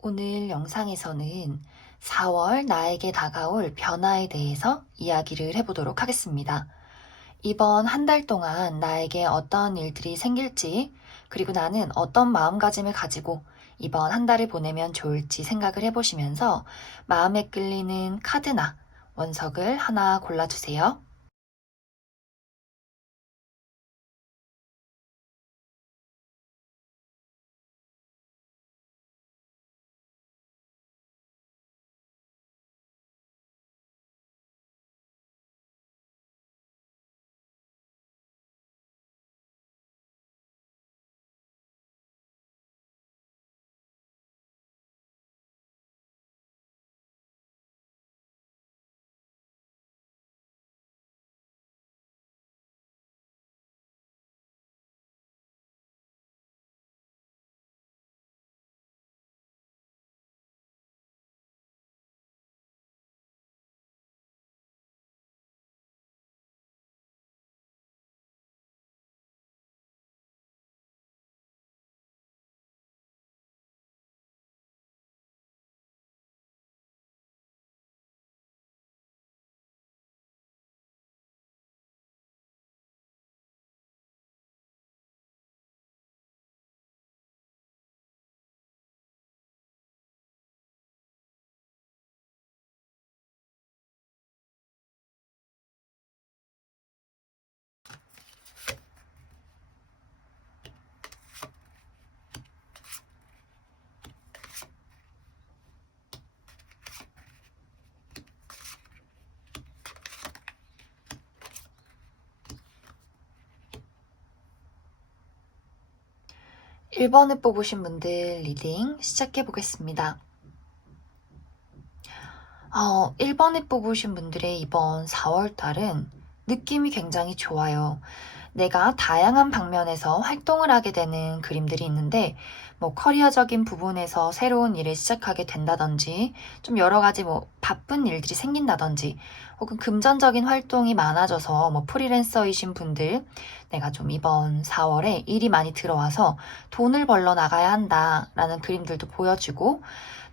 오늘 영상에서는 4월 나에게 다가올 변화에 대해서 이야기를 해보도록 하겠습니다. 이번 한 달 동안 나에게 어떤 일들이 생길지, 그리고 나는 어떤 마음가짐을 가지고 이번 한 달을 보내면 좋을지 생각을 해보시면서 마음에 끌리는 카드나 원석을 하나 골라주세요. 1번을 뽑으신 분들 리딩 시작해 보겠습니다. 1번을 뽑으신 분들의 이번 4월 달은 느낌이 굉장히 좋아요. 내가 다양한 방면에서 활동을 하게 되는 그림들이 있는데, 커리어적인 부분에서 새로운 일을 시작하게 된다든지, 좀 여러 가지 바쁜 일들이 생긴다든지, 혹은 금전적인 활동이 많아져서 프리랜서이신 분들, 내가 좀 이번 4월에 일이 많이 들어와서 돈을 벌러 나가야 한다라는 그림들도 보여주고,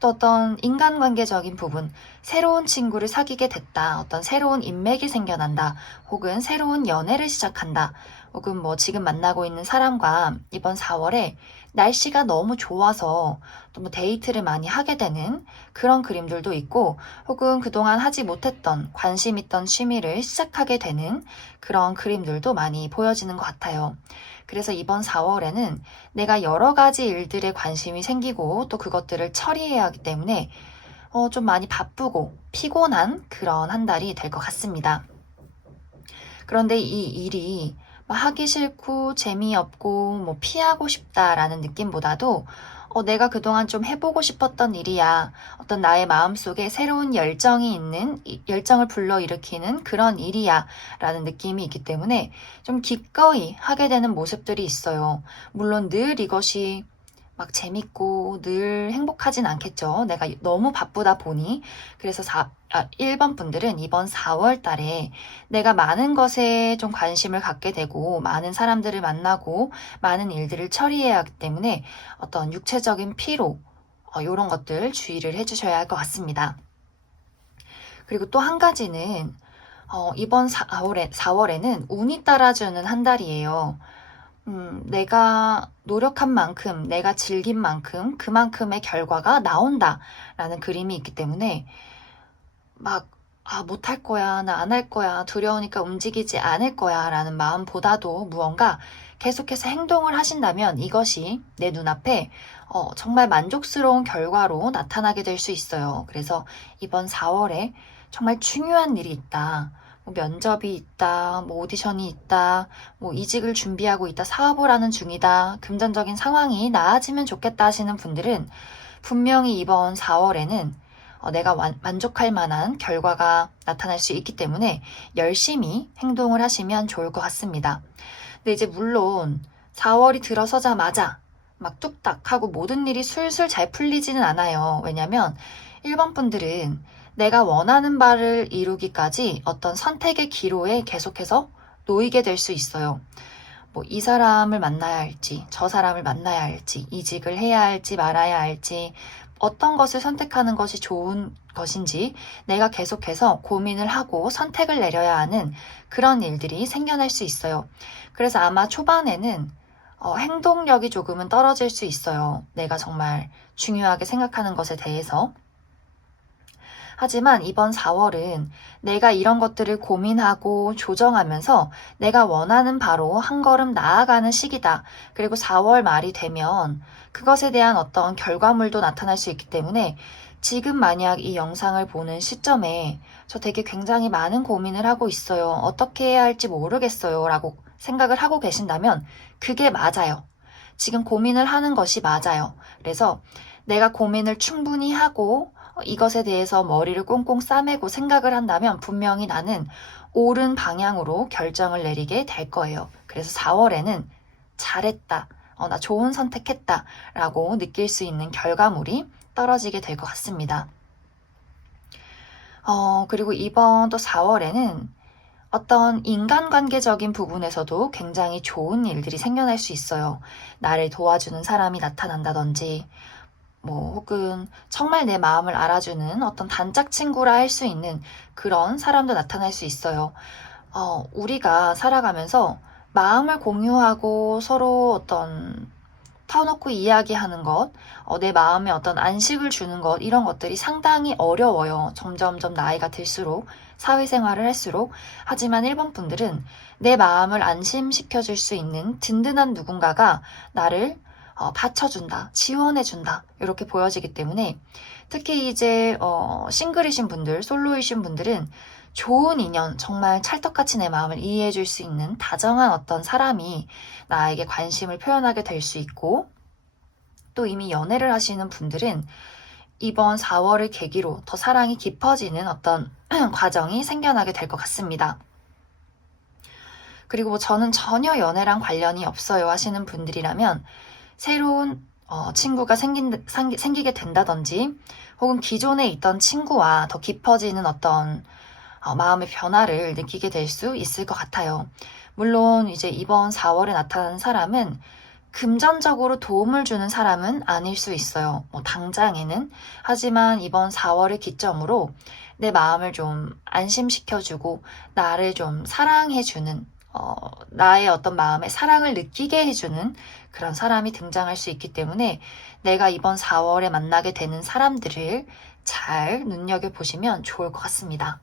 또 어떤 인간관계적인 부분, 새로운 친구를 사귀게 됐다, 어떤 새로운 인맥이 생겨난다, 혹은 새로운 연애를 시작한다, 혹은 지금 만나고 있는 사람과 이번 4월에 날씨가 너무 좋아서 또 데이트를 많이 하게 되는 그런 그림들도 있고, 혹은 그동안 하지 못했던 관심 있던 취미를 시작하게 되는 그런 그림들도 많이 보여지는 것 같아요. 그래서 이번 4월에는 내가 여러 가지 일들에 관심이 생기고 또 그것들을 처리해야 하기 때문에 좀 많이 바쁘고 피곤한 그런 한 달이 될 것 같습니다. 그런데 이 일이 하기 싫고 재미없고 피하고 싶다라는 느낌보다도 내가 그동안 좀 해보고 싶었던 일이야. 어떤 나의 마음속에 새로운 열정이 있는, 열정을 불러일으키는 그런 일이야. 라는 느낌이 있기 때문에 좀 기꺼이 하게 되는 모습들이 있어요. 물론 늘 이것이 막 재밌고 늘 행복하진 않겠죠. 내가 너무 바쁘다 보니. 그래서 1번 분들은 이번 4월 달에 내가 많은 것에 좀 관심을 갖게 되고 많은 사람들을 만나고 많은 일들을 처리해야 하기 때문에 어떤 육체적인 피로 이런 것들 주의를 해주셔야 할 것 같습니다. 그리고 또 한 가지는 이번 4월에는 운이 따라주는 한 달이에요. 내가 노력한 만큼, 내가 즐긴 만큼, 그만큼의 결과가 나온다라는 그림이 있기 때문에 못할 거야, 나 안 할 거야, 두려우니까 움직이지 않을 거야 라는 마음보다도 무언가 계속해서 행동을 하신다면 이것이 내 눈앞에 정말 만족스러운 결과로 나타나게 될 수 있어요. 그래서 이번 4월에 정말 중요한 일이 있다. 면접이 있다, 오디션이 있다, 이직을 준비하고 있다, 사업을 하는 중이다, 금전적인 상황이 나아지면 좋겠다 하시는 분들은 분명히 이번 4월에는 내가 만족할 만한 결과가 나타날 수 있기 때문에 열심히 행동을 하시면 좋을 것 같습니다. 근데 이제 물론 4월이 들어서자마자 막 뚝딱 하고 모든 일이 술술 잘 풀리지는 않아요. 왜냐면 1번 분들은 내가 원하는 바를 이루기까지 어떤 선택의 기로에 계속해서 놓이게 될 수 있어요. 이 사람을 만나야 할지, 저 사람을 만나야 할지, 이직을 해야 할지 말아야 할지, 어떤 것을 선택하는 것이 좋은 것인지 내가 계속해서 고민을 하고 선택을 내려야 하는 그런 일들이 생겨날 수 있어요. 그래서 아마 초반에는 행동력이 조금은 떨어질 수 있어요. 내가 정말 중요하게 생각하는 것에 대해서. 하지만 이번 4월은 내가 이런 것들을 고민하고 조정하면서 내가 원하는 바로 한 걸음 나아가는 시기다. 그리고 4월 말이 되면 그것에 대한 어떤 결과물도 나타날 수 있기 때문에 지금 만약 이 영상을 보는 시점에 저 되게 굉장히 많은 고민을 하고 있어요. 어떻게 해야 할지 모르겠어요. 라고 생각을 하고 계신다면 그게 맞아요. 지금 고민을 하는 것이 맞아요. 그래서 내가 고민을 충분히 하고 이것에 대해서 머리를 꽁꽁 싸매고 생각을 한다면 분명히 나는 옳은 방향으로 결정을 내리게 될 거예요. 그래서 4월에는 잘했다, 나 좋은 선택했다 라고 느낄 수 있는 결과물이 떨어지게 될 것 같습니다. 그리고 이번 또 4월에는 어떤 인간관계적인 부분에서도 굉장히 좋은 일들이 생겨날 수 있어요. 나를 도와주는 사람이 나타난다든지, 혹은 정말 내 마음을 알아주는 어떤 단짝 친구라 할 수 있는 그런 사람도 나타날 수 있어요. 우리가 살아가면서 마음을 공유하고 서로 어떤 터놓고 이야기하는 것, 내 마음에 어떤 안식을 주는 것, 이런 것들이 상당히 어려워요. 점점점 나이가 들수록, 사회생활을 할수록. 하지만 일본 분들은 내 마음을 안심시켜줄 수 있는 든든한 누군가가 나를 받쳐준다, 지원해준다, 이렇게 보여지기 때문에 특히 이제 싱글이신 분들, 솔로이신 분들은 좋은 인연, 정말 찰떡같이 내 마음을 이해해줄 수 있는 다정한 어떤 사람이 나에게 관심을 표현하게 될 수 있고, 또 이미 연애를 하시는 분들은 이번 4월을 계기로 더 사랑이 깊어지는 어떤 과정이 생겨나게 될 것 같습니다. 그리고 저는 전혀 연애랑 관련이 없어요 하시는 분들이라면 새로운 친구가 생기게 된다든지, 혹은 기존에 있던 친구와 더 깊어지는 어떤 마음의 변화를 느끼게 될 수 있을 것 같아요. 물론 이제 이번 4월에 나타나는 사람은 금전적으로 도움을 주는 사람은 아닐 수 있어요. 당장에는. 하지만 이번 4월을 기점으로 내 마음을 좀 안심시켜주고 나를 좀 사랑해주는, 나의 어떤 마음에 사랑을 느끼게 해주는 그런 사람이 등장할 수 있기 때문에 내가 이번 4월에 만나게 되는 사람들을 잘 눈여겨보시면 좋을 것 같습니다.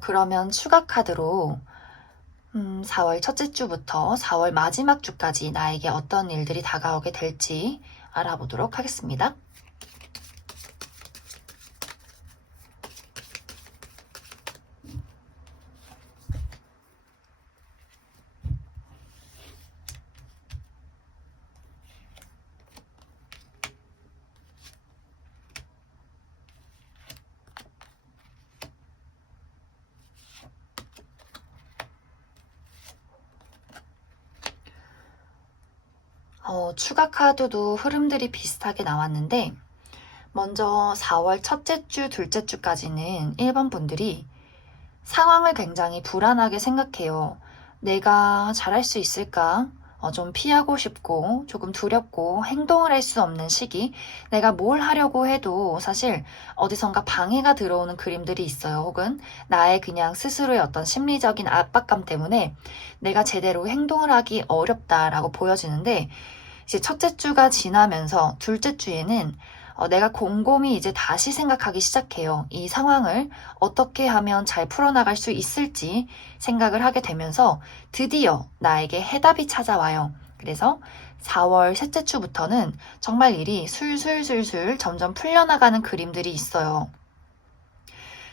그러면 추가 카드로 4월 첫째 주부터 4월 마지막 주까지 나에게 어떤 일들이 다가오게 될지 알아보도록 하겠습니다. 추가 카드도 흐름들이 비슷하게 나왔는데, 먼저 4월 첫째 주, 둘째 주까지는 1번 분들이 상황을 굉장히 불안하게 생각해요. 내가 잘할 수 있을까? 좀 피하고 싶고 조금 두렵고 행동을 할 수 없는 시기, 내가 뭘 하려고 해도 사실 어디선가 방해가 들어오는 그림들이 있어요. 혹은 나의 그냥 스스로의 어떤 심리적인 압박감 때문에 내가 제대로 행동을 하기 어렵다라고 보여지는데, 이제 첫째 주가 지나면서 둘째 주에는 내가 곰곰이 이제 다시 생각하기 시작해요. 이 상황을 어떻게 하면 잘 풀어나갈 수 있을지 생각을 하게 되면서 드디어 나에게 해답이 찾아와요. 그래서 4월 셋째 주부터는 정말 일이 술술술술 점점 풀려나가는 그림들이 있어요.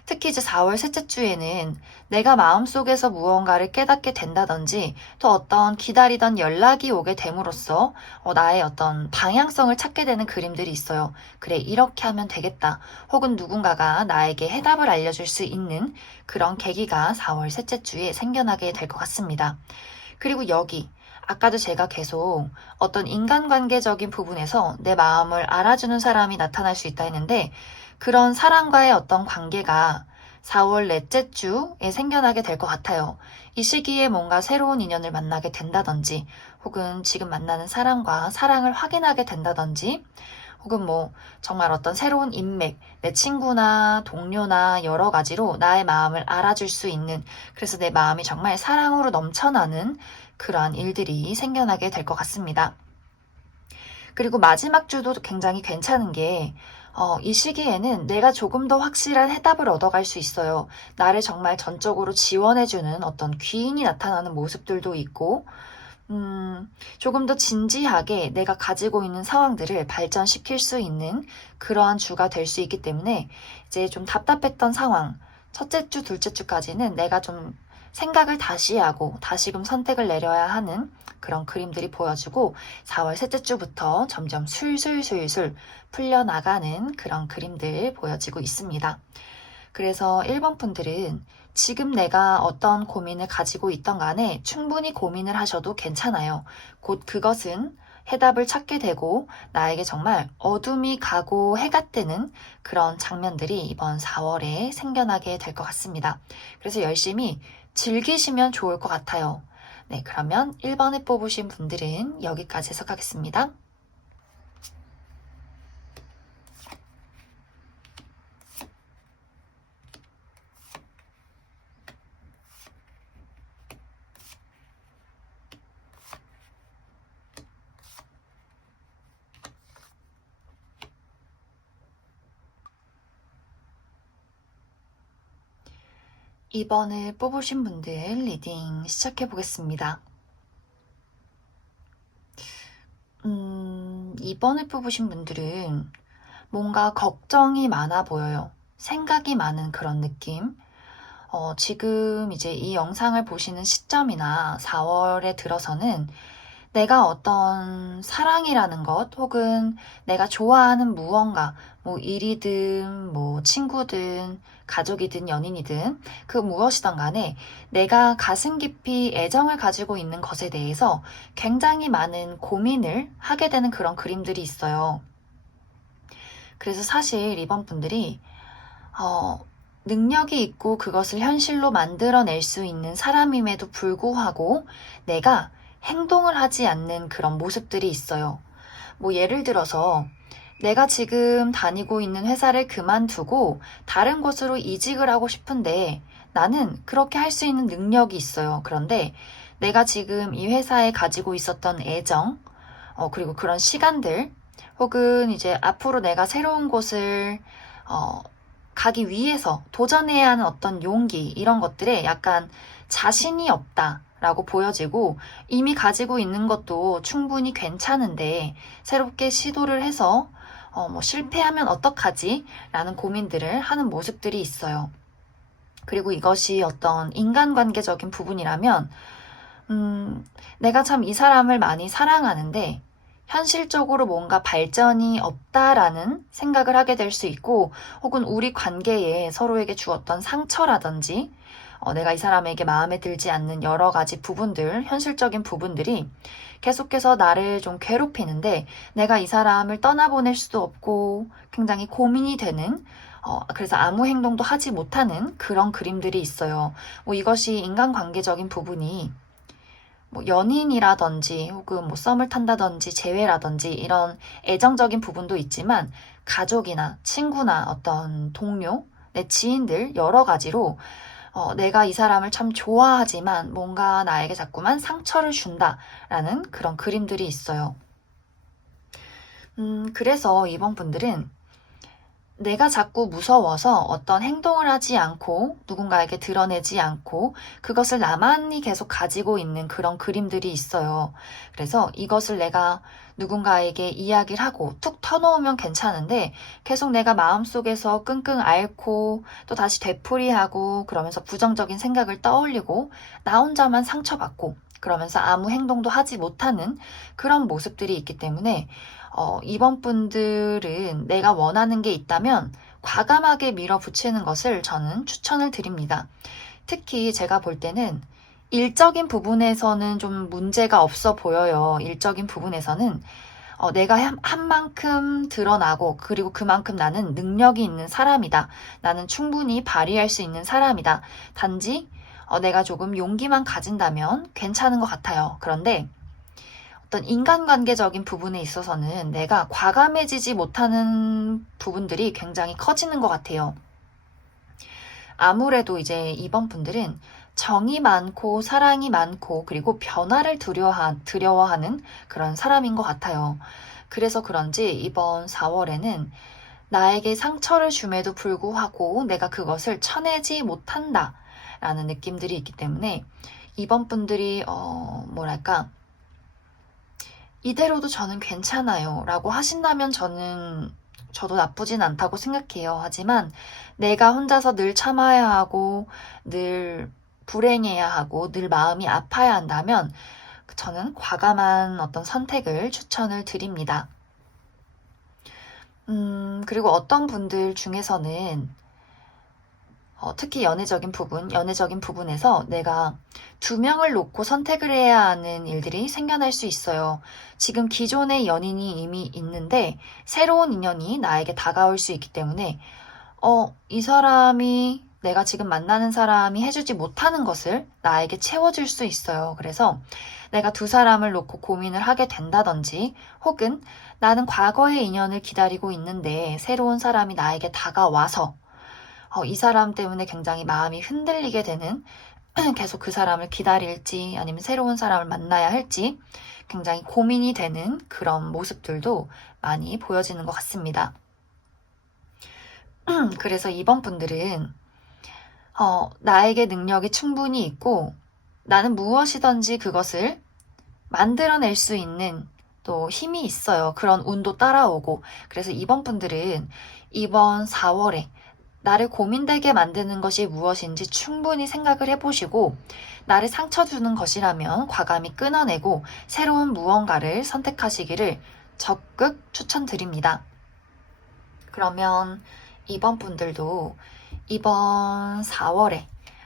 특히 이제 4월 셋째 주에는 내가 마음속에서 무언가를 깨닫게 된다든지, 또 어떤 기다리던 연락이 오게 됨으로써 나의 어떤 방향성을 찾게 되는 그림들이 있어요. 그래, 이렇게 하면 되겠다. 혹은 누군가가 나에게 해답을 알려줄 수 있는 그런 계기가 4월 셋째 주에 생겨나게 될 것 같습니다. 그리고 여기 아까도 제가 계속 어떤 인간관계적인 부분에서 내 마음을 알아주는 사람이 나타날 수 있다 했는데, 그런 사람과의 어떤 관계가 4월 넷째 주에 생겨나게 될 것 같아요. 이 시기에 뭔가 새로운 인연을 만나게 된다든지, 혹은 지금 만나는 사람과 사랑을 확인하게 된다든지, 혹은 뭐 정말 어떤 새로운 인맥, 내 친구나 동료나 여러 가지로 나의 마음을 알아줄 수 있는, 그래서 내 마음이 정말 사랑으로 넘쳐나는 그러한 일들이 생겨나게 될 것 같습니다. 그리고 마지막 주도 굉장히 괜찮은 게, 이 시기에는 내가 조금 더 확실한 해답을 얻어갈 수 있어요. 나를 정말 전적으로 지원해주는 어떤 귀인이 나타나는 모습들도 있고, 조금 더 진지하게 내가 가지고 있는 상황들을 발전시킬 수 있는 그러한 주가 될 수 있기 때문에, 이제 좀 답답했던 상황, 첫째 주, 둘째 주까지는 내가 좀 생각을 다시 하고 다시금 선택을 내려야 하는 그런 그림들이 보여지고, 4월 셋째 주부터 점점 술술술술 풀려나가는 그런 그림들 보여지고 있습니다. 그래서 1번 분들은 지금 내가 어떤 고민을 가지고 있던 간에 충분히 고민을 하셔도 괜찮아요. 곧 그것은 해답을 찾게 되고 나에게 정말 어둠이 가고 해가 뜨는 그런 장면들이 이번 4월에 생겨나게 될 것 같습니다. 그래서 열심히 즐기시면 좋을 것 같아요. 네, 그러면 1번에 뽑으신 분들은 여기까지 해석하겠습니다. 이번을 뽑으신 분들 리딩 시작해 보겠습니다. 2번을 뽑으신 분들은 뭔가 걱정이 많아 보여요. 생각이 많은 그런 느낌. 지금 이제 이 영상을 보시는 시점이나 4월에 들어서는 내가 어떤 사랑이라는 것, 혹은 내가 좋아하는 무언가, 뭐 일이든, 뭐 친구든, 가족이든 연인이든, 그 무엇이든 간에 내가 가슴 깊이 애정을 가지고 있는 것에 대해서 굉장히 많은 고민을 하게 되는 그런 그림들이 있어요. 그래서 사실 이번 분들이, 능력이 있고 그것을 현실로 만들어낼 수 있는 사람임에도 불구하고 내가 행동을 하지 않는 그런 모습들이 있어요. 뭐 예를 들어서 내가 지금 다니고 있는 회사를 그만두고 다른 곳으로 이직을 하고 싶은데 나는 그렇게 할 수 있는 능력이 있어요. 그런데 내가 지금 이 회사에 가지고 있었던 애정, 그리고 그런 시간들, 혹은 이제 앞으로 내가 새로운 곳을 가기 위해서 도전해야 하는 어떤 용기, 이런 것들에 약간 자신이 없다라고 보여지고, 이미 가지고 있는 것도 충분히 괜찮은데 새롭게 시도를 해서 뭐 실패하면 어떡하지? 라는 고민들을 하는 모습들이 있어요. 그리고 이것이 어떤 인간관계적인 부분이라면, 내가 참 이 사람을 많이 사랑하는데 현실적으로 뭔가 발전이 없다라는 생각을 하게 될 수 있고, 혹은 우리 관계에 서로에게 주었던 상처라든지, 내가 이 사람에게 마음에 들지 않는 여러 가지 부분들, 현실적인 부분들이 계속해서 나를 좀 괴롭히는데 내가 이 사람을 떠나보낼 수도 없고 굉장히 고민이 되는, 그래서 아무 행동도 하지 못하는 그런 그림들이 있어요. 뭐 이것이 인간관계적인 부분이 뭐 연인이라든지 혹은 뭐 썸을 탄다든지 재회라든지 이런 애정적인 부분도 있지만, 가족이나 친구나 어떤 동료, 내 지인들 여러 가지로 내가 이 사람을 참 좋아하지만 뭔가 나에게 자꾸만 상처를 준다라는 그런 그림들이 있어요. 그래서 이번 분들은 내가 자꾸 무서워서 어떤 행동을 하지 않고 누군가에게 드러내지 않고 그것을 나만이 계속 가지고 있는 그런 그림들이 있어요. 그래서 이것을 내가 누군가에게 이야기를 하고 툭 터놓으면 괜찮은데 계속 내가 마음속에서 끙끙 앓고 또 다시 되풀이하고 그러면서 부정적인 생각을 떠올리고 나 혼자만 상처받고 그러면서 아무 행동도 하지 못하는 그런 모습들이 있기 때문에, 이번 분들은 내가 원하는 게 있다면 과감하게 밀어붙이는 것을 저는 추천을 드립니다. 특히 제가 볼 때는 일적인 부분에서는 좀 문제가 없어 보여요. 일적인 부분에서는 내가 한 만큼 드러나고, 그리고 그만큼 나는 능력이 있는 사람이다. 나는 충분히 발휘할 수 있는 사람이다. 단지 내가 조금 용기만 가진다면 괜찮은 것 같아요. 그런데 어떤 인간관계적인 부분에 있어서는 내가 과감해지지 못하는 부분들이 굉장히 커지는 것 같아요. 아무래도 이제 이번 분들은 정이 많고 사랑이 많고 그리고 변화를 두려워하는 그런 사람인 것 같아요. 그래서 그런지 이번 4월에는 나에게 상처를 줌에도 불구하고 내가 그것을 쳐내지 못한다 라는 느낌들이 있기 때문에 이번 분들이 뭐랄까 이대로도 저는 괜찮아요 라고 하신다면 저도 나쁘진 않다고 생각해요. 하지만 내가 혼자서 늘 참아야 하고 늘 불행해야 하고 늘 마음이 아파야 한다면 저는 과감한 어떤 선택을 추천을 드립니다. 그리고 어떤 분들 중에서는 특히 연애적인 부분에서 내가 두 명을 놓고 선택을 해야 하는 일들이 생겨날 수 있어요. 지금 기존의 연인이 이미 있는데 새로운 인연이 나에게 다가올 수 있기 때문에 이 사람이 내가 지금 만나는 사람이 해주지 못하는 것을 나에게 채워줄 수 있어요. 그래서 내가 두 사람을 놓고 고민을 하게 된다든지 혹은 나는 과거의 인연을 기다리고 있는데 새로운 사람이 나에게 다가와서 이 사람 때문에 굉장히 마음이 흔들리게 되는 계속 그 사람을 기다릴지 아니면 새로운 사람을 만나야 할지 굉장히 고민이 되는 그런 모습들도 많이 보여지는 것 같습니다. 그래서 이번 분들은 나에게 능력이 충분히 있고 나는 무엇이든지 그것을 만들어낼 수 있는 또 힘이 있어요. 그런 운도 따라오고 그래서 이번 분들은 이번 4월에 나를 고민되게 만드는 것이 무엇인지 충분히 생각을 해보시고 나를 상처 주는 것이라면 과감히 끊어내고 새로운 무언가를 선택하시기를 적극 추천드립니다. 그러면 이번 분들도 이번 4월에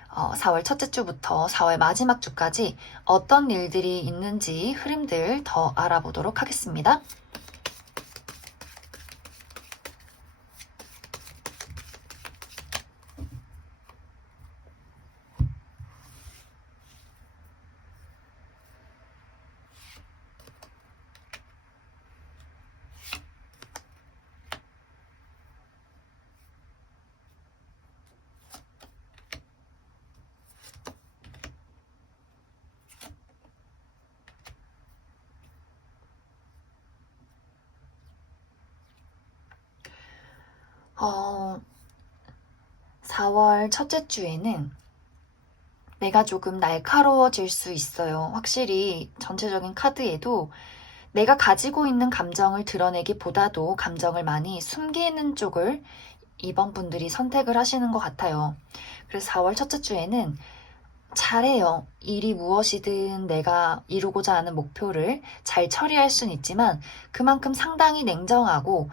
4월 첫째 주부터 4월 마지막 주까지 어떤 일들이 있는지 흐름들 더 알아보도록 하겠습니다. 어, 4월 첫째 주에는 내가 조금 날카로워질 수 있어요. 확실히 전체적인 카드에도 내가 가지고 있는 감정을 드러내기보다도 감정을 많이 숨기는 쪽을 이번 분들이 선택을 하시는 것 같아요. 그래서 4월 첫째 주에는 잘해요. 일이 무엇이든 내가 이루고자 하는 목표를 잘 처리할 수는 있지만 그만큼 상당히 냉정하고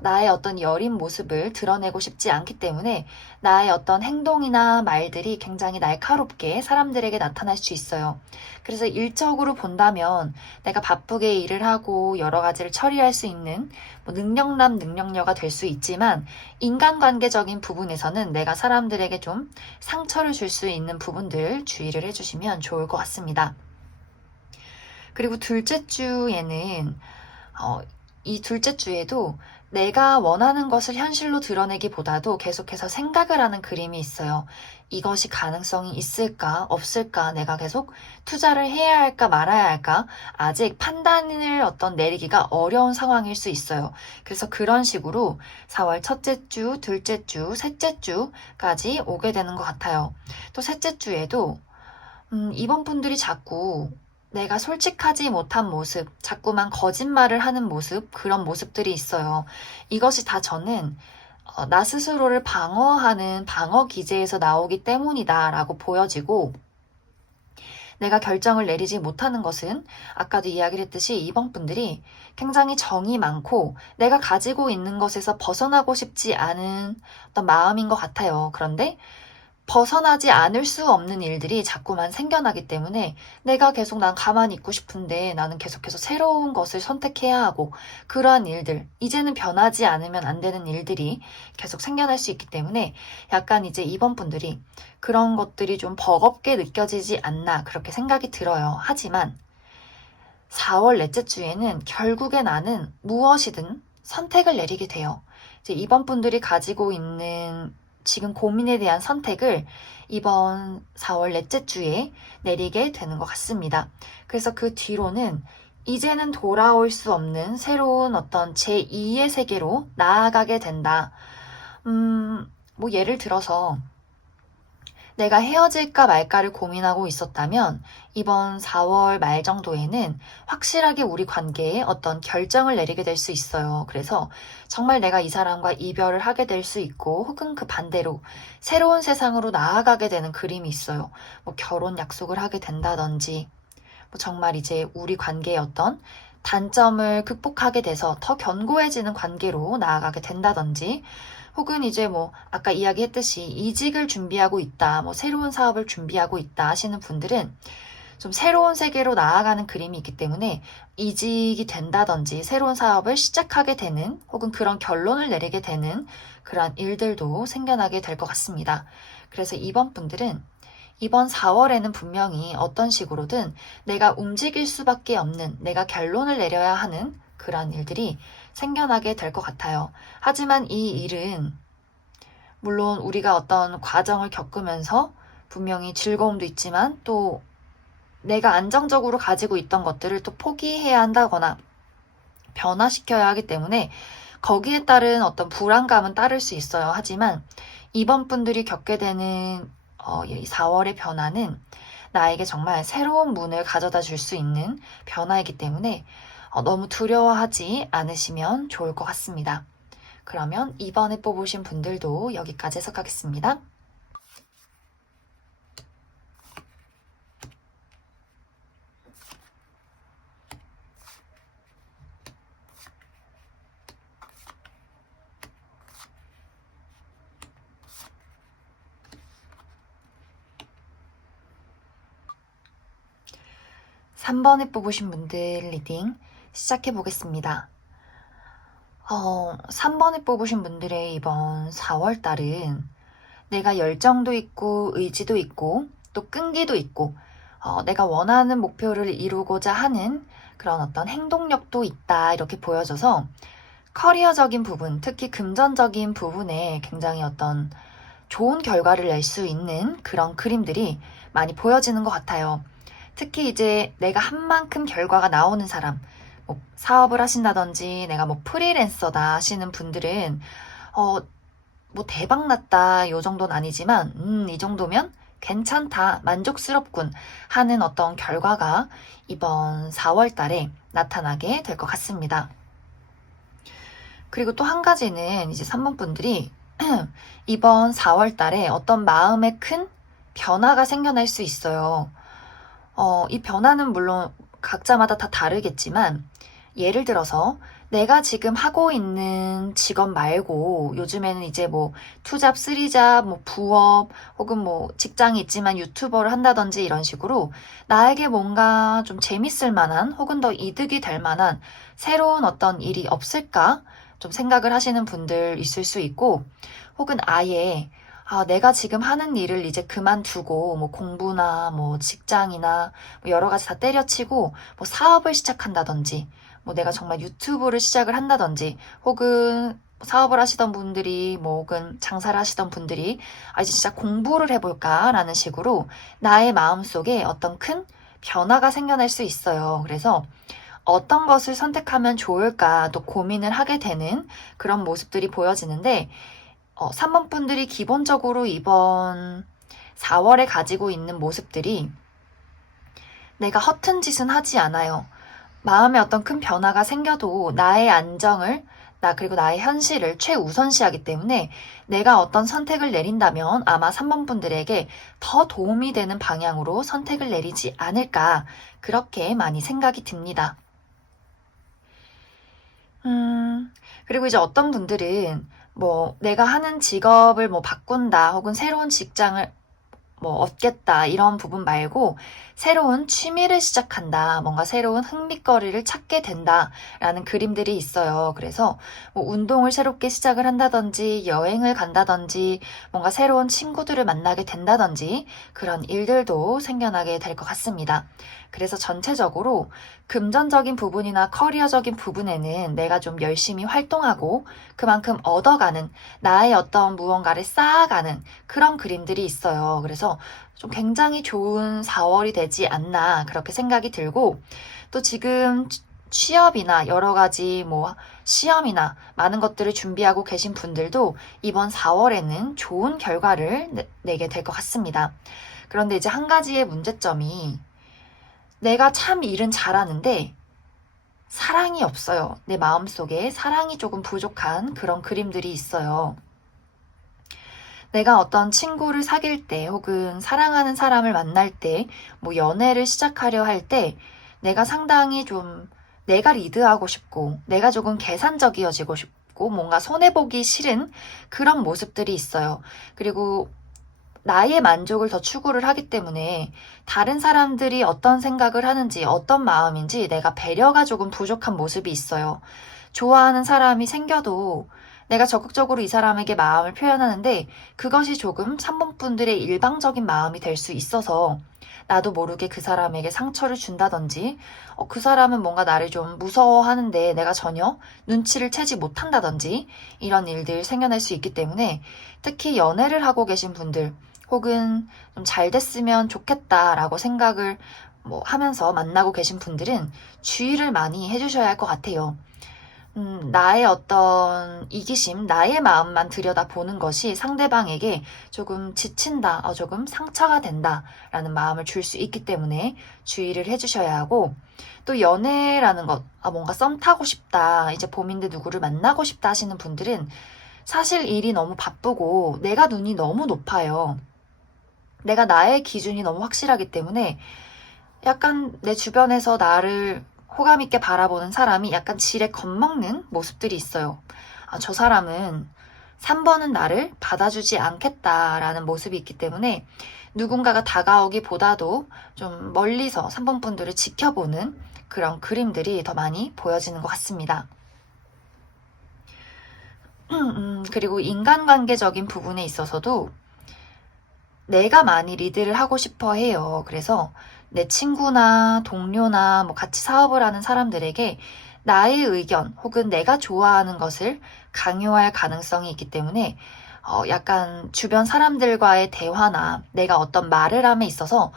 나의 어떤 여린 모습을 드러내고 싶지 않기 때문에 나의 어떤 행동이나 말들이 굉장히 날카롭게 사람들에게 나타날 수 있어요. 그래서 일적으로 본다면 내가 바쁘게 일을 하고 여러 가지를 처리할 수 있는 능력남 능력녀가 될 수 있지만 인간관계적인 부분에서는 내가 사람들에게 좀 상처를 줄 수 있는 부분들 주의를 해주시면 좋을 것 같습니다. 그리고 둘째 주에는 이 둘째 주에도 내가 원하는 것을 현실로 드러내기보다도 계속해서 생각을 하는 그림이 있어요. 이것이 가능성이 있을까, 없을까, 내가 계속 투자를 해야 할까, 말아야 할까, 아직 판단을 내리기가 어려운 상황일 수 있어요. 그래서 그런 식으로 4월 첫째 주, 둘째 주, 셋째 주까지 오게 되는 것 같아요. 또 셋째 주에도 이번 분들이 자꾸 내가 솔직하지 못한 모습, 자꾸만 거짓말을 하는 모습, 그런 모습들이 있어요. 이것이 다 저는 나 스스로를 방어하는 방어 기제에서 나오기 때문이다 라고 보여지고 내가 결정을 내리지 못하는 것은 아까도 이야기를 했듯이 이번 분들이 굉장히 정이 많고 내가 가지고 있는 것에서 벗어나고 싶지 않은 어떤 마음인 것 같아요. 그런데 벗어나지 않을 수 없는 일들이 자꾸만 생겨나기 때문에 내가 계속 난 가만히 있고 싶은데 나는 계속해서 새로운 것을 선택해야 하고 그러한 일들, 이제는 변하지 않으면 안 되는 일들이 계속 생겨날 수 있기 때문에 약간 이제 이번 분들이 그런 것들이 좀 버겁게 느껴지지 않나 그렇게 생각이 들어요. 하지만 4월 넷째 주에는 결국에 나는 무엇이든 선택을 내리게 돼요. 이제 이번 분들이 가지고 있는 지금 고민에 대한 선택을 이번 4월 넷째 주에 내리게 되는 것 같습니다. 그래서 그 뒤로는 이제는 돌아올 수 없는 새로운 어떤 제2의 세계로 나아가게 된다. 뭐 예를 들어서 내가 헤어질까 말까를 고민하고 있었다면 이번 4월 말 정도에는 확실하게 우리 관계에 어떤 결정을 내리게 될 수 있어요. 그래서 정말 내가 이 사람과 이별을 하게 될 수 있고 혹은 그 반대로 새로운 세상으로 나아가게 되는 그림이 있어요. 뭐 결혼 약속을 하게 된다든지 뭐 정말 이제 우리 관계의 어떤 단점을 극복하게 돼서 더 견고해지는 관계로 나아가게 된다든지 혹은 이제 뭐 아까 이야기했듯이 이직을 준비하고 있다, 뭐 새로운 사업을 준비하고 있다 하시는 분들은 좀 새로운 세계로 나아가는 그림이 있기 때문에 이직이 된다든지 새로운 사업을 시작하게 되는 혹은 그런 결론을 내리게 되는 그런 일들도 생겨나게 될 것 같습니다. 그래서 이번 분들은 이번 4월에는 분명히 어떤 식으로든 내가 움직일 수밖에 없는, 내가 결론을 내려야 하는 그런 일들이 생겨나게 될 것 같아요. 하지만 이 일은 물론 우리가 어떤 과정을 겪으면서 분명히 즐거움도 있지만 또 내가 안정적으로 가지고 있던 것들을 또 포기해야 한다거나 변화시켜야 하기 때문에 거기에 따른 어떤 불안감은 따를 수 있어요. 하지만 이번 분들이 겪게 되는 이 4월의 변화는 나에게 정말 새로운 문을 가져다 줄 수 있는 변화이기 때문에 너무 두려워하지 않으시면 좋을 것 같습니다. 그러면 이번에 뽑으신 분들도 여기까지 해석하겠습니다. 3번에 뽑으신 분들 리딩 시작해 보겠습니다. 3번에 뽑으신 분들의 이번 4월달은 내가 열정도 있고 의지도 있고 또 끈기도 있고 내가 원하는 목표를 이루고자 하는 그런 어떤 행동력도 있다 이렇게 보여져서 커리어적인 부분, 특히 금전적인 부분에 굉장히 어떤 좋은 결과를 낼 수 있는 그런 그림들이 많이 보여지는 것 같아요. 특히 이제 내가 한 만큼 결과가 나오는 사람, 뭐 사업을 하신다든지 내가 뭐 프리랜서다 하시는 분들은 뭐 대박 났다 요 정도는 아니지만 이 정도면 괜찮다 만족스럽군 하는 어떤 결과가 이번 4월 달에 나타나게 될 것 같습니다. 그리고 또 한 가지는 이제 3번 분들이 이번 4월 달에 어떤 마음의 큰 변화가 생겨날 수 있어요. 이 변화는 물론 각자마다 다 다르겠지만 예를 들어서 내가 지금 하고 있는 직업 말고 요즘에는 이제 뭐 투잡, 쓰리잡, 뭐 부업 혹은 뭐 직장이 있지만 유튜버를 한다든지 이런 식으로 나에게 뭔가 좀 재밌을 만한 혹은 더 이득이 될 만한 새로운 어떤 일이 없을까 좀 생각을 하시는 분들 있을 수 있고 혹은 아예 내가 지금 하는 일을 이제 그만두고 뭐 공부나 뭐 직장이나 뭐 여러 가지 다 때려치고 뭐 사업을 시작한다든지 뭐 내가 정말 유튜브를 시작을 한다든지 혹은 사업을 하시던 분들이 뭐 혹은 장사를 하시던 분들이 이제 진짜 공부를 해볼까라는 식으로 나의 마음속에 어떤 큰 변화가 생겨날 수 있어요. 그래서 어떤 것을 선택하면 좋을까 또 고민을 하게 되는 그런 모습들이 보여지는데 3번 분들이 기본적으로 이번 4월에 가지고 있는 모습들이 내가 허튼 짓은 하지 않아요. 마음에 어떤 큰 변화가 생겨도 나의 안정을 그리고 나의 현실을 최우선시하기 때문에 내가 어떤 선택을 내린다면 아마 3번 분들에게 더 도움이 되는 방향으로 선택을 내리지 않을까 그렇게 많이 생각이 듭니다. 그리고 이제 어떤 분들은 뭐 내가 하는 직업을 뭐 바꾼다 혹은 새로운 직장을 뭐 얻겠다 이런 부분 말고 새로운 취미를 시작한다, 뭔가 새로운 흥미거리를 찾게 된다라는 그림들이 있어요. 그래서 뭐 운동을 새롭게 시작을 한다든지 여행을 간다든지 뭔가 새로운 친구들을 만나게 된다든지 그런 일들도 생겨나게 될 것 같습니다. 그래서 전체적으로 금전적인 부분이나 커리어적인 부분에는 내가 좀 열심히 활동하고 그만큼 얻어가는, 나의 어떤 무언가를 쌓아가는 그런 그림들이 있어요. 그래서 좀 굉장히 좋은 4월이 되지 않나 그렇게 생각이 들고, 또 지금 취업이나 여러 가지 뭐 시험이나 많은 것들을 준비하고 계신 분들도 이번 4월에는 좋은 결과를 내게 될 것 같습니다. 그런데 이제 한 가지의 문제점이, 내가 참 일은 잘하는데 사랑이 없어요. 내 마음속에 사랑이 조금 부족한 그런 그림들이 있어요. 내가 어떤 친구를 사귈 때 혹은 사랑하는 사람을 만날 때, 뭐 연애를 시작하려 할 때 내가 상당히 좀 내가 리드하고 싶고 내가 조금 계산적이어지고 싶고 뭔가 손해보기 싫은 그런 모습들이 있어요. 그리고 나의 만족을 더 추구를 하기 때문에 다른 사람들이 어떤 생각을 하는지 어떤 마음인지 내가 배려가 조금 부족한 모습이 있어요. 좋아하는 사람이 생겨도 내가 적극적으로 이 사람에게 마음을 표현하는데 그것이 조금 3번 분들의 일방적인 마음이 될 수 있어서 나도 모르게 그 사람에게 상처를 준다든지, 그 사람은 뭔가 나를 좀 무서워하는데 내가 전혀 눈치를 채지 못한다든지 이런 일들 생겨날 수 있기 때문에, 특히 연애를 하고 계신 분들 혹은 좀 잘 됐으면 좋겠다라고 생각을 뭐 하면서 만나고 계신 분들은 주의를 많이 해주셔야 할 것 같아요. 나의 어떤 이기심, 나의 마음만 들여다보는 것이 상대방에게 조금 지친다, 조금 상처가 된다라는 마음을 줄 수 있기 때문에 주의를 해주셔야 하고, 또 연애라는 것, 뭔가 썸 타고 싶다, 이제 봄인데 누구를 만나고 싶다 하시는 분들은 사실 일이 너무 바쁘고 내가 눈이 너무 높아요. 내가 나의 기준이 너무 확실하기 때문에 약간 내 주변에서 나를 호감 있게 바라보는 사람이 약간 지레 겁먹는 모습들이 있어요. 저 사람은 3번은 나를 받아주지 않겠다라는 모습이 있기 때문에 누군가가 다가오기보다도 좀 멀리서 3번 분들을 지켜보는 그런 그림들이 더 많이 보여지는 것 같습니다. 그리고 인간관계적인 부분에 있어서도 내가 많이 리드를 하고 싶어 해요. 그래서 내 친구나 동료나 뭐 같이 사업을 하는 사람들에게 나의 의견 혹은 내가 좋아하는 것을 강요할 가능성이 있기 때문에 약간 주변 사람들과의 대화나 내가 어떤 말을 함에 있어서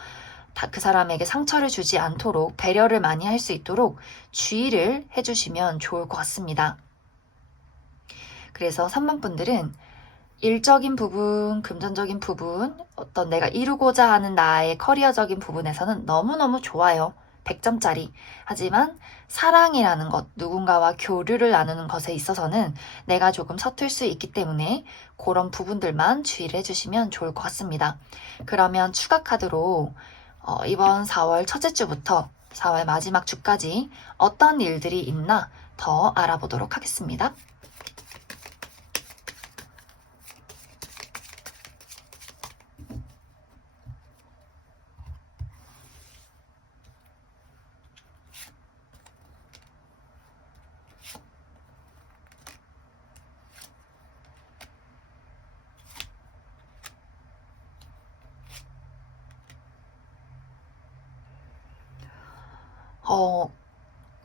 그 사람에게 상처를 주지 않도록 배려를 많이 할 수 있도록 주의를 해주시면 좋을 것 같습니다. 그래서 3번 분들은 일적인 부분, 금전적인 부분, 어떤 내가 이루고자 하는 나의 커리어적인 부분에서는 너무너무 좋아요. 100점짜리. 하지만 사랑이라는 것, 누군가와 교류를 나누는 것에 있어서는 내가 조금 서툴 수 있기 때문에 그런 부분들만 주의를 해주시면 좋을 것 같습니다. 그러면 추가 카드로 이번 4월 첫째 주부터 4월 마지막 주까지 어떤 일들이 있나 더 알아보도록 하겠습니다.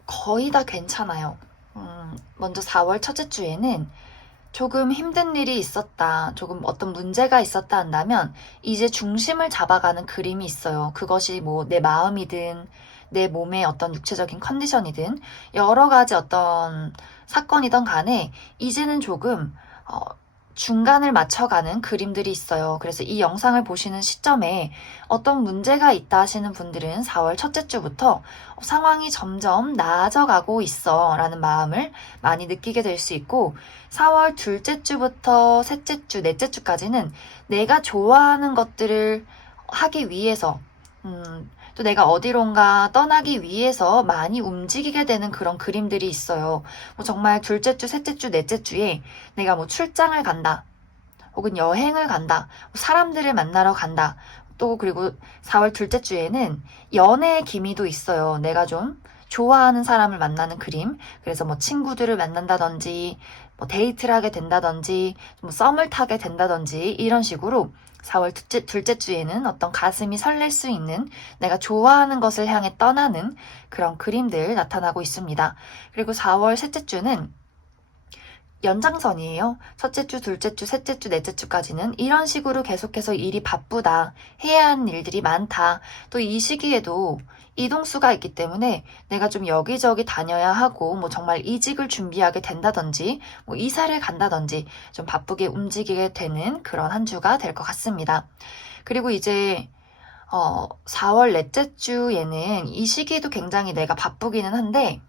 거의 다 괜찮아요. 먼저 4월 첫째 주에는 조금 힘든 일이 있었다, 조금 어떤 문제가 있었다 한다면 이제 중심을 잡아가는 그림이 있어요. 그것이 뭐 내 마음이든 내 몸의 어떤 육체적인 컨디션이든 여러 가지 어떤 사건이든 간에 이제는 조금 중간을 맞춰가는 그림들이 있어요. 그래서 이 영상을 보시는 시점에 어떤 문제가 있다 하시는 분들은 4월 첫째 주부터 상황이 점점 나아져가고 있어 라는 마음을 많이 느끼게 될 수 있고, 4월 둘째 주부터 셋째 주, 넷째 주까지는 내가 좋아하는 것들을 하기 위해서 또 내가 어디론가 떠나기 위해서 많이 움직이게 되는 그런 그림들이 있어요. 뭐 정말 둘째 주, 셋째 주, 넷째 주에 내가 뭐 출장을 간다, 혹은 여행을 간다, 사람들을 만나러 간다, 또 그리고 4월 둘째 주에는 연애의 기미도 있어요. 내가 좀 좋아하는 사람을 만나는 그림. 그래서 뭐 친구들을 만난다든지, 뭐 데이트를 하게 된다든지, 뭐 썸을 타게 된다든지, 이런 식으로 4월 둘째 주에는 어떤 가슴이 설렐 수 있는 내가 좋아하는 것을 향해 떠나는 그런 그림들 나타나고 있습니다. 그리고 4월 셋째 주는 연장선이에요. 첫째 주, 둘째 주, 셋째 주, 넷째 주까지는 이런 식으로 계속해서 일이 바쁘다, 해야 하는 일들이 많다. 또 이 시기에도 이동수가 있기 때문에 내가 좀 여기저기 다녀야 하고, 뭐 정말 이직을 준비하게 된다든지, 뭐 이사를 간다든지, 좀 바쁘게 움직이게 되는 그런 한 주가 될 것 같습니다. 그리고 이제 4월 넷째 주에는 이 시기도 굉장히 내가 바쁘기는 한데,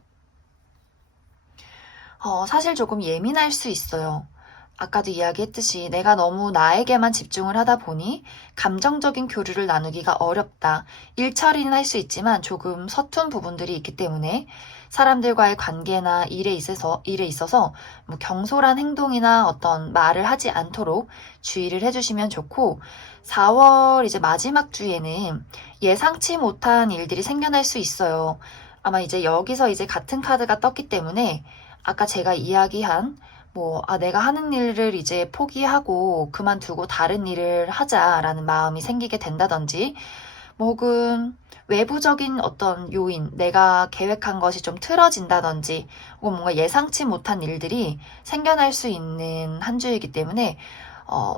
사실 조금 예민할 수 있어요. 아까도 이야기했듯이 내가 너무 나에게만 집중을 하다 보니 감정적인 교류를 나누기가 어렵다. 일 처리는 할 수 있지만 조금 서툰 부분들이 있기 때문에 사람들과의 관계나 일에 있어서 뭐 경솔한 행동이나 어떤 말을 하지 않도록 주의를 해주시면 좋고, 4월 이제 마지막 주에는 예상치 못한 일들이 생겨날 수 있어요. 아마 이제 여기서 이제 같은 카드가 떴기 때문에 아까 제가 이야기한 내가 하는 일을 이제 포기하고 그만두고 다른 일을 하자라는 마음이 생기게 된다든지, 혹은 외부적인 어떤 요인, 내가 계획한 것이 좀 틀어진다든지, 혹은 뭔가 예상치 못한 일들이 생겨날 수 있는 한 주이기 때문에,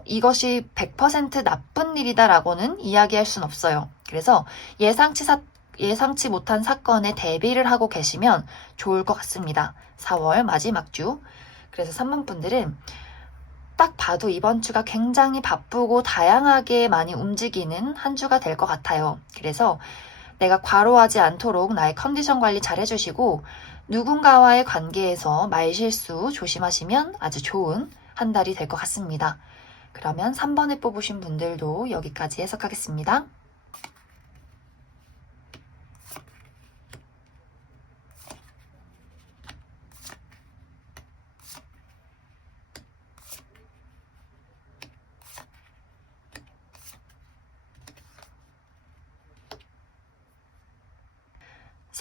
이것이 100% 나쁜 일이다라고는 이야기할 순 없어요. 그래서 예상치 못한 사건에 대비를 하고 계시면 좋을 것 같습니다. 4월 마지막 주. 그래서 3번 분들은 딱 봐도 이번 주가 굉장히 바쁘고 다양하게 많이 움직이는 한 주가 될 것 같아요. 그래서 내가 과로하지 않도록 나의 컨디션 관리 잘 해주시고, 누군가와의 관계에서 말실수 조심하시면 아주 좋은 한 달이 될 것 같습니다. 그러면 3번을 뽑으신 분들도 여기까지 해석하겠습니다.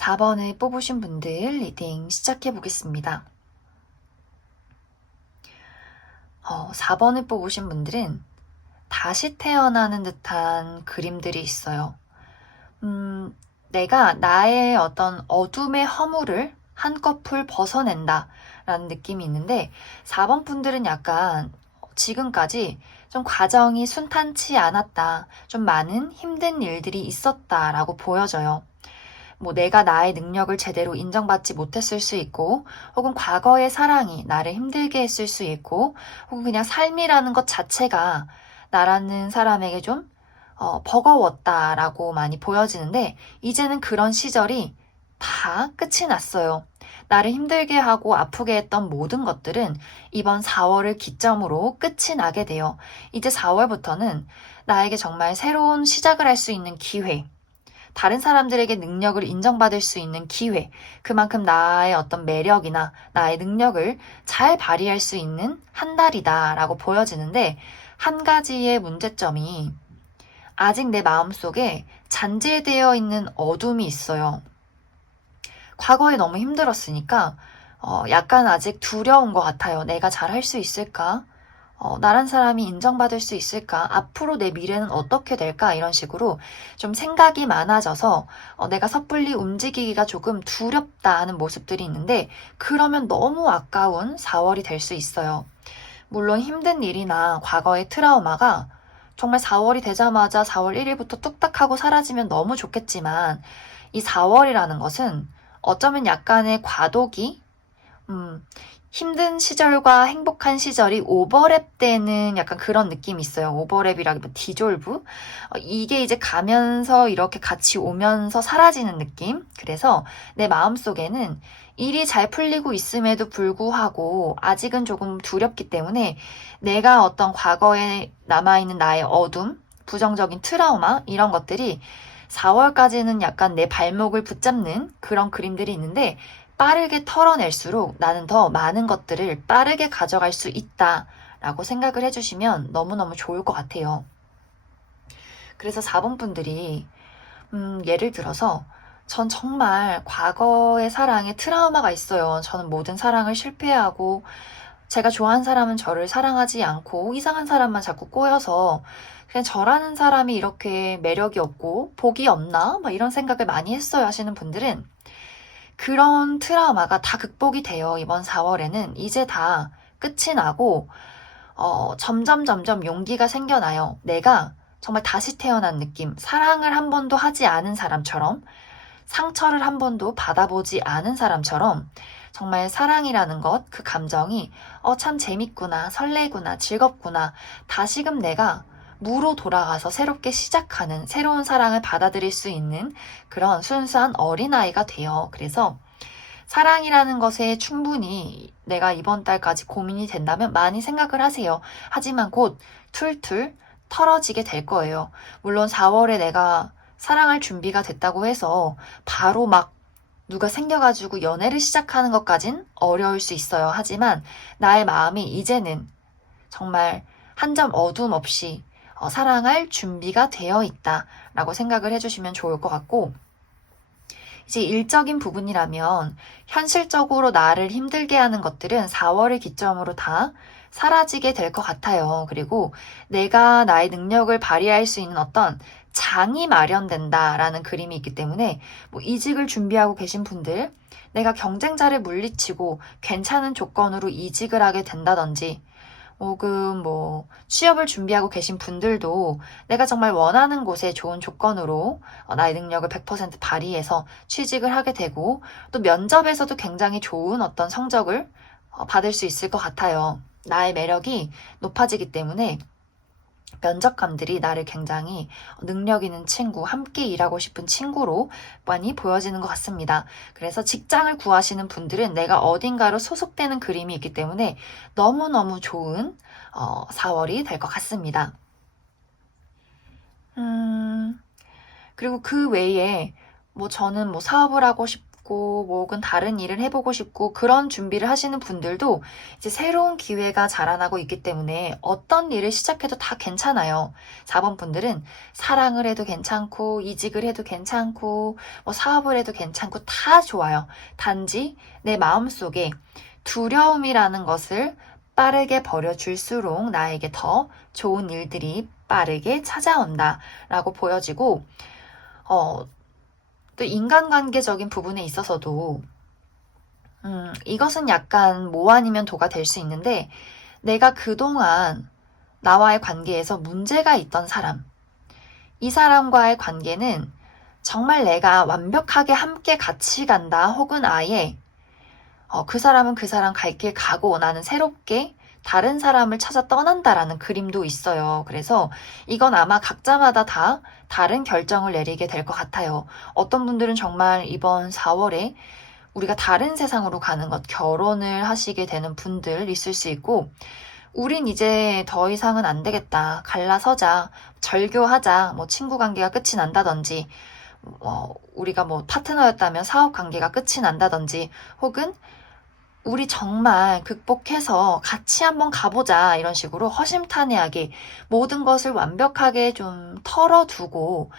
4번을 뽑으신 분들 리딩 시작해 보겠습니다. 4번을 뽑으신 분들은 다시 태어나는 듯한 그림들이 있어요. 내가 나의 어떤 어둠의 허물을 한꺼풀 벗어낸다 라는 느낌이 있는데, 4번 분들은 약간 지금까지 좀 과정이 순탄치 않았다, 좀 많은 힘든 일들이 있었다 라고 보여져요. 내가 나의 능력을 제대로 인정받지 못했을 수 있고, 혹은 과거의 사랑이 나를 힘들게 했을 수 있고, 혹은 그냥 삶이라는 것 자체가 나라는 사람에게 좀 버거웠다라고 많이 보여지는데, 이제는 그런 시절이 다 끝이 났어요. 나를 힘들게 하고 아프게 했던 모든 것들은 이번 4월을 기점으로 끝이 나게 돼요. 이제 4월부터는 나에게 정말 새로운 시작을 할 수 있는 기회, 다른 사람들에게 능력을 인정받을 수 있는 기회, 그만큼 나의 어떤 매력이나 나의 능력을 잘 발휘할 수 있는 한 달이다라고 보여지는데, 한 가지의 문제점이 아직 내 마음속에 잔재되어 있는 어둠이 있어요. 과거에 너무 힘들었으니까 약간 아직 두려운 것 같아요. 내가 잘할 수 있을까? 나란 사람이 인정받을 수 있을까? 앞으로 내 미래는 어떻게 될까? 이런 식으로 좀 생각이 많아져서 내가 섣불리 움직이기가 조금 두렵다 하는 모습들이 있는데, 그러면 너무 아까운 4월이 될 수 있어요. 물론 힘든 일이나 과거의 트라우마가 정말 4월이 되자마자 4월 1일부터 뚝딱 하고 사라지면 너무 좋겠지만, 이 4월이라는 것은 어쩌면 약간의 과도기, 힘든 시절과 행복한 시절이 오버랩되는 약간 그런 느낌이 있어요. 오버랩이라기보다 디졸브? 이게 이제 가면서 이렇게 같이 오면서 사라지는 느낌? 그래서 내 마음속에는 일이 잘 풀리고 있음에도 불구하고 아직은 조금 두렵기 때문에, 내가 어떤 과거에 남아있는 나의 어둠, 부정적인 트라우마, 이런 것들이 4월까지는 약간 내 발목을 붙잡는 그런 그림들이 있는데, 빠르게 털어낼수록 나는 더 많은 것들을 빠르게 가져갈 수 있다라고 생각을 해주시면 너무너무 좋을 것 같아요. 그래서 4번 분들이 예를 들어서 전 정말 과거의 사랑에 트라우마가 있어요. 저는 모든 사랑을 실패하고 제가 좋아하는 사람은 저를 사랑하지 않고 이상한 사람만 자꾸 꼬여서 그냥 저라는 사람이 이렇게 매력이 없고 복이 없나? 막 이런 생각을 많이 했어요 하시는 분들은 그런 트라우마가 다 극복이 돼요. 이번 4월에는 이제 다 끝이 나고 점점 용기가 생겨나요. 내가 정말 다시 태어난 느낌, 사랑을 한 번도 하지 않은 사람처럼, 상처를 한 번도 받아보지 않은 사람처럼, 정말 사랑이라는 것, 그 감정이, 참 재밌구나, 설레구나, 즐겁구나, 다시금 내가 무로 돌아가서 새롭게 시작하는, 새로운 사랑을 받아들일 수 있는 그런 순수한 어린아이가 돼요. 그래서 사랑이라는 것에 충분히 내가 이번 달까지 고민이 된다면 많이 생각을 하세요. 하지만 곧 툴툴 털어지게 될 거예요. 물론 4월에 내가 사랑할 준비가 됐다고 해서 바로 막 누가 생겨가지고 연애를 시작하는 것까진 어려울 수 있어요. 하지만 나의 마음이 이제는 정말 한 점 어둠 없이 사랑할 준비가 되어 있다라고 생각을 해주시면 좋을 것 같고 이제 일적인 부분이라면 현실적으로 나를 힘들게 하는 것들은 4월을 기점으로 다 사라지게 될 것 같아요. 그리고 내가 나의 능력을 발휘할 수 있는 어떤 장이 마련된다라는 그림이 있기 때문에 뭐 이직을 준비하고 계신 분들, 내가 경쟁자를 물리치고 괜찮은 조건으로 이직을 하게 된다든지 혹은 뭐 취업을 준비하고 계신 분들도 내가 정말 원하는 곳에 좋은 조건으로 나의 능력을 100% 발휘해서 취직을 하게 되고 또 면접에서도 굉장히 좋은 어떤 성적을 받을 수 있을 것 같아요. 나의 매력이 높아지기 때문에 면접관들이 나를 굉장히 능력 있는 친구, 함께 일하고 싶은 친구로 많이 보여지는 것 같습니다. 그래서 직장을 구하시는 분들은 내가 어딘가로 소속되는 그림이 있기 때문에 너무너무 좋은 4월이 될 것 같습니다. 그리고 그 외에 뭐 저는 뭐 사업을 하고 싶고 뭐 혹은 다른 일을 해보고 싶고 그런 준비를 하시는 분들도 이제 새로운 기회가 자라나고 있기 때문에 어떤 일을 시작해도 다 괜찮아요. 4번 분들은 사랑을 해도 괜찮고 이직을 해도 괜찮고 뭐 사업을 해도 괜찮고 다 좋아요. 단지 내 마음속에 두려움이라는 것을 빠르게 버려줄수록 나에게 더 좋은 일들이 빠르게 찾아온다라고 보여지고 또 인간관계적인 부분에 있어서도 이것은 약간 모 아니면 도가 될 수 있는데 내가 그동안 나와의 관계에서 문제가 있던 사람 이 사람과의 관계는 정말 내가 완벽하게 함께 같이 간다 혹은 아예 그 사람은 그 사람 갈 길 가고 나는 새롭게 다른 사람을 찾아 떠난다라는 그림도 있어요. 그래서 이건 아마 각자마다 다 다른 결정을 내리게 될 것 같아요. 어떤 분들은 정말 이번 4월에 우리가 다른 세상으로 가는 것, 결혼을 하시게 되는 분들 있을 수 있고, 우린 이제 더 이상은 안 되겠다. 갈라서자, 절교하자, 뭐 친구 관계가 끝이 난다든지, 우리가 뭐 파트너였다면 사업 관계가 끝이 난다든지, 혹은 우리 정말 극복해서 같이 한번 가보자 이런 식으로 허심탄회하게 모든 것을 완벽하게 좀 털어두고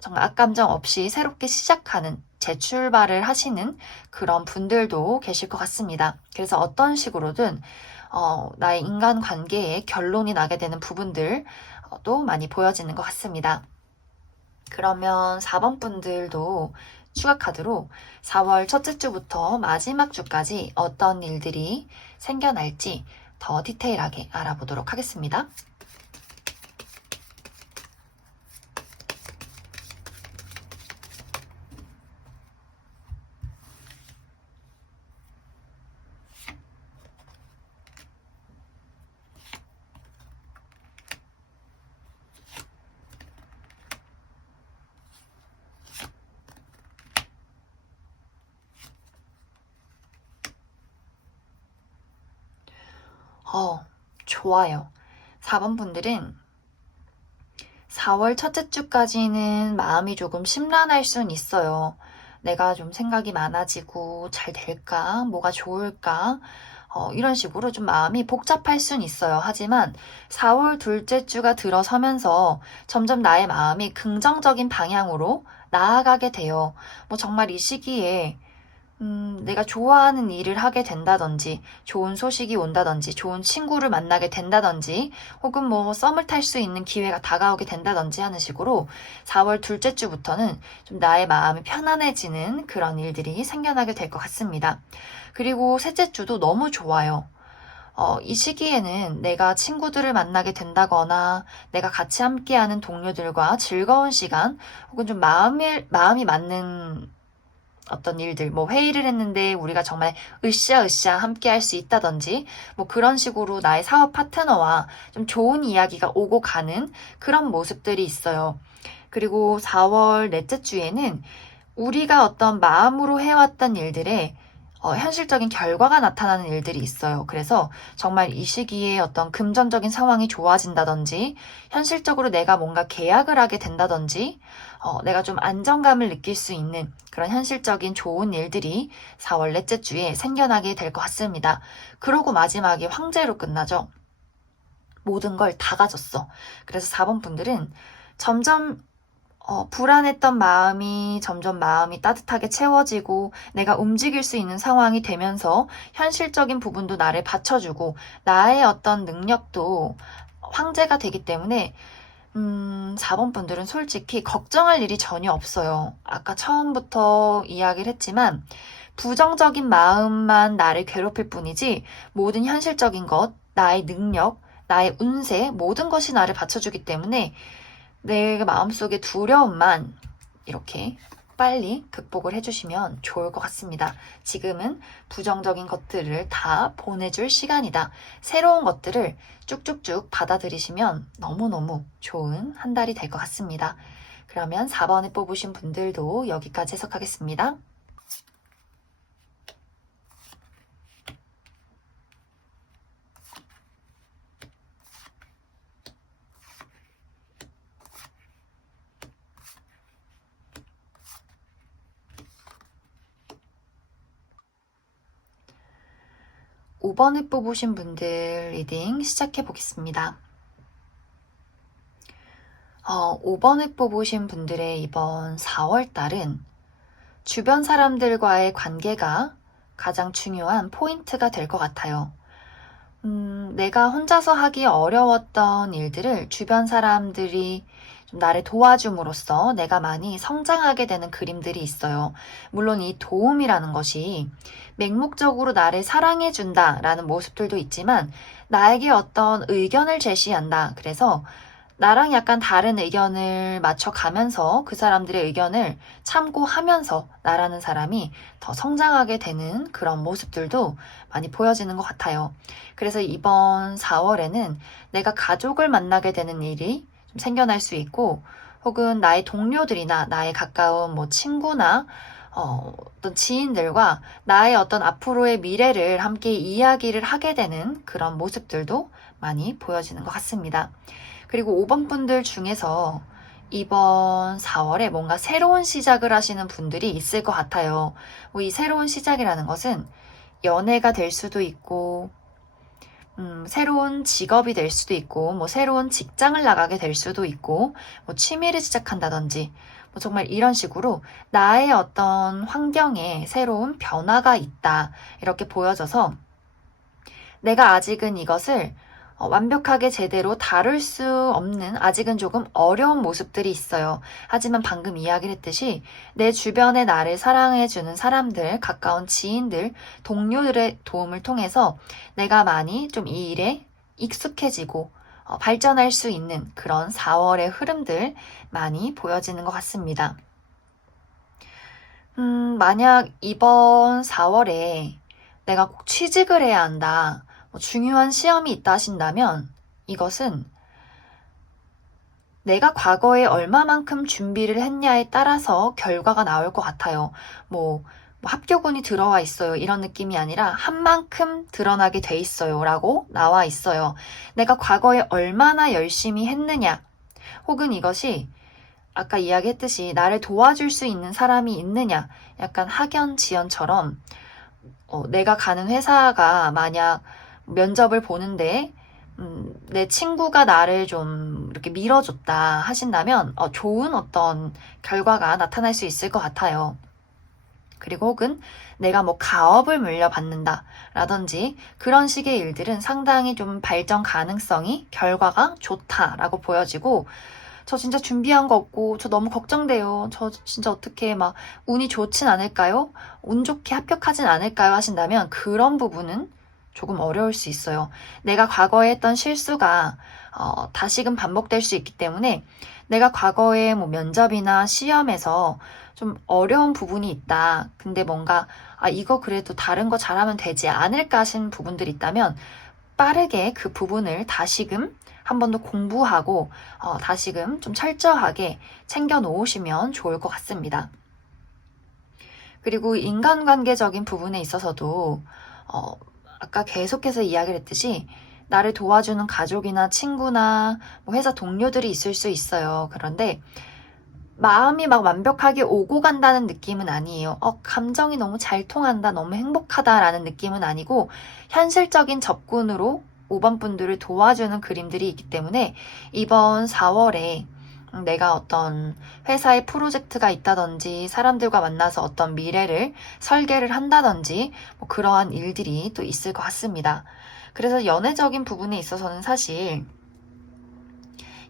정말 악감정 없이 새롭게 시작하는 재출발을 하시는 그런 분들도 계실 것 같습니다. 그래서 어떤 식으로든 나의 인간관계에 결론이 나게 되는 부분들도 많이 보여지는 것 같습니다. 그러면 4번 분들도 추가 카드로 4월 첫째 주부터 마지막 주까지 어떤 일들이 생겨날지 더 디테일하게 알아보도록 하겠습니다. 좋아요. 4번 분들은 4월 첫째 주까지는 마음이 조금 심란할 순 있어요. 내가 좀 생각이 많아지고 잘 될까? 뭐가 좋을까? 이런 식으로 좀 마음이 복잡할 순 있어요. 하지만 4월 둘째 주가 들어서면서 점점 나의 마음이 긍정적인 방향으로 나아가게 돼요. 뭐 정말 이 시기에 내가 좋아하는 일을 하게 된다든지, 좋은 소식이 온다든지, 좋은 친구를 만나게 된다든지, 혹은 뭐 썸을 탈 수 있는 기회가 다가오게 된다든지 하는 식으로 4월 둘째 주부터는 좀 나의 마음이 편안해지는 그런 일들이 생겨나게 될 것 같습니다. 그리고 셋째 주도 너무 좋아요. 이 시기에는 내가 친구들을 만나게 된다거나, 내가 같이 함께하는 동료들과 즐거운 시간, 혹은 좀 마음이 맞는 어떤 일들, 뭐 회의를 했는데 우리가 정말 으쌰으쌰 함께 할 수 있다든지, 뭐 그런 식으로 나의 사업 파트너와 좀 좋은 이야기가 오고 가는 그런 모습들이 있어요. 그리고 4월 넷째 주에는 우리가 어떤 마음으로 해왔던 일들에 현실적인 결과가 나타나는 일들이 있어요. 그래서 정말 이 시기에 어떤 금전적인 상황이 좋아진다든지, 현실적으로 내가 뭔가 계약을 하게 된다든지, 내가 좀 안정감을 느낄 수 있는 그런 현실적인 좋은 일들이 4월 넷째 주에 생겨나게 될 것 같습니다. 그러고 마지막에 황제로 끝나죠. 모든 걸 다 가졌어. 그래서 4번 분들은 점점 불안했던 마음이 점점 마음이 따뜻하게 채워지고 내가 움직일 수 있는 상황이 되면서 현실적인 부분도 나를 받쳐주고 나의 어떤 능력도 황제가 되기 때문에 4번 분들은 솔직히 걱정할 일이 전혀 없어요. 아까 처음부터 이야기를 했지만 부정적인 마음만 나를 괴롭힐 뿐이지 모든 현실적인 것, 나의 능력, 나의 운세 모든 것이 나를 받쳐주기 때문에 내 마음속의 두려움만 이렇게 빨리 극복을 해주시면 좋을 것 같습니다. 지금은 부정적인 것들을 다 보내줄 시간이다. 새로운 것들을 쭉쭉쭉 받아들이시면 너무너무 좋은 한 달이 될 것 같습니다. 그러면 4번에 뽑으신 분들도 여기까지 해석하겠습니다. 5번을 뽑으신 분들 리딩 시작해 보겠습니다. 5번을 뽑으신 분들의 이번 4월 달은 주변 사람들과의 관계가 가장 중요한 포인트가 될 것 같아요. 내가 혼자서 하기 어려웠던 일들을 주변 사람들이 좀 나를 도와줌으로써 내가 많이 성장하게 되는 그림들이 있어요. 물론 이 도움이라는 것이 맹목적으로 나를 사랑해준다라는 모습들도 있지만 나에게 어떤 의견을 제시한다. 그래서 나랑 약간 다른 의견을 맞춰가면서 그 사람들의 의견을 참고하면서 나라는 사람이 더 성장하게 되는 그런 모습들도 많이 보여지는 것 같아요. 그래서 이번 4월에는 내가 가족을 만나게 되는 일이 좀 생겨날 수 있고, 혹은 나의 동료들이나 나의 가까운 뭐 친구나 어떤 지인들과 나의 어떤 앞으로의 미래를 함께 이야기를 하게 되는 그런 모습들도 많이 보여지는 것 같습니다. 그리고 5번 분들 중에서 이번 4월에 뭔가 새로운 시작을 하시는 분들이 있을 것 같아요. 이 새로운 시작이라는 것은 연애가 될 수도 있고, 새로운 직업이 될 수도 있고, 뭐 새로운 직장을 나가게 될 수도 있고, 뭐 취미를 시작한다든지, 뭐 정말 이런 식으로 나의 어떤 환경에 새로운 변화가 있다. 이렇게 보여져서 내가 아직은 이것을 완벽하게 제대로 다룰 수 없는 아직은 조금 어려운 모습들이 있어요. 하지만 방금 이야기를 했듯이 내 주변에 나를 사랑해주는 사람들, 가까운 지인들, 동료들의 도움을 통해서 내가 많이 좀 이 일에 익숙해지고 발전할 수 있는 그런 4월의 흐름들 많이 보여지는 것 같습니다. 만약 이번 4월에 내가 꼭 취직을 해야 한다. 중요한 시험이 있다 하신다면 이것은 내가 과거에 얼마만큼 준비를 했냐에 따라서 결과가 나올 것 같아요. 뭐 합격운이 들어와 있어요. 이런 느낌이 아니라 한 만큼 드러나게 돼 있어요. 라고 나와 있어요. 내가 과거에 얼마나 열심히 했느냐. 혹은 이것이 아까 이야기했듯이 나를 도와줄 수 있는 사람이 있느냐. 약간 학연지연처럼 내가 가는 회사가 만약 면접을 보는데 내 친구가 나를 좀 이렇게 밀어줬다 하신다면 좋은 어떤 결과가 나타날 수 있을 것 같아요. 그리고 혹은 내가 뭐 가업을 물려받는다 라든지 그런 식의 일들은 상당히 좀 발전 가능성이 결과가 좋다라고 보여지고, 저 진짜 준비한 거 없고 저 너무 걱정돼요. 저 진짜 어떻게 막 운이 좋진 않을까요? 운 좋게 합격하진 않을까요? 하신다면 그런 부분은 조금 어려울 수 있어요. 내가 과거에 했던 실수가 다시금 반복될 수 있기 때문에 내가 과거에 뭐 면접이나 시험에서 좀 어려운 부분이 있다. 근데 뭔가 이거 그래도 다른 거 잘하면 되지 않을까 하신 부분들이 있다면 빠르게 그 부분을 다시금 한 번 더 공부하고 다시금 좀 철저하게 챙겨 놓으시면 좋을 것 같습니다. 그리고 인간관계적인 부분에 있어서도 아까 계속해서 이야기를 했듯이 나를 도와주는 가족이나 친구나 뭐 회사 동료들이 있을 수 있어요. 그런데 마음이 막 완벽하게 오고 간다는 느낌은 아니에요. 감정이 너무 잘 통한다, 너무 행복하다라는 느낌은 아니고 현실적인 접근으로 5번 분들을 도와주는 그림들이 있기 때문에 이번 4월에 내가 어떤 회사의 프로젝트가 있다든지 사람들과 만나서 어떤 미래를 설계를 한다든지 뭐 그러한 일들이 또 있을 것 같습니다. 그래서 연애적인 부분에 있어서는 사실